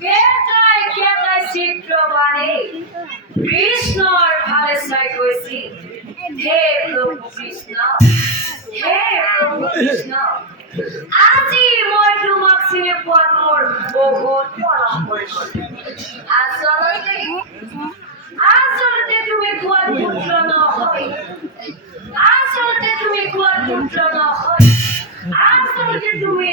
কেটাই কেটাই চিত্র বানে কৃষ্ণর ভালে চাই গৈছি হে প্ৰভু কৃষ্ণ হে প্ৰভু কৃষ্ণ আজি মই তোমাক চিনি পোৱাত মোৰ বহুত মৰম পৰিছে আচলতে তুমি কোৱাৰ পুত্ৰ নহয় আচলতে তুমি কোৱাৰ পুত্ৰ নহয় আচলতে তুমি